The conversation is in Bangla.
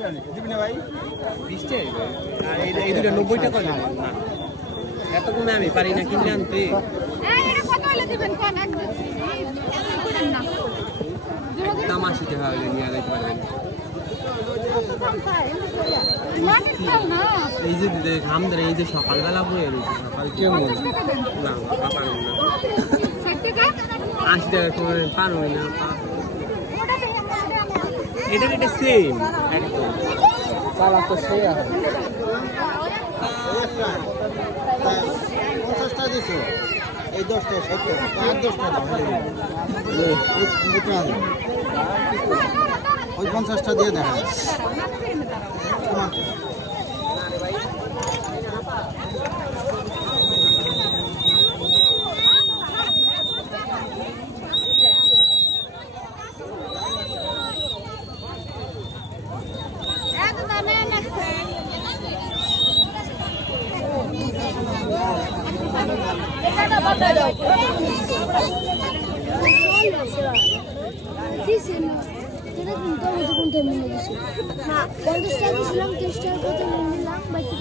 20 আর এই দুটো 90 টাকা না এত কমে আমি পারি না কিনে আনতে দাম 80 টাকা হলে নিয়ে যেতে পারবেন এই যে ঘাম ধরে এই যে সকালবেলা বয়ে রয়েছে সকাল কেমন না পারো না 80 টাকা করে পারো না এটা সেম একদম পালা তো সেই আছে 50টা দিছো এই 10টা 70 আর 10টা ওই 50টা দিয়ে দেখা না 50 টাকা ছিলাম 30 টাকা নিলাম বাকি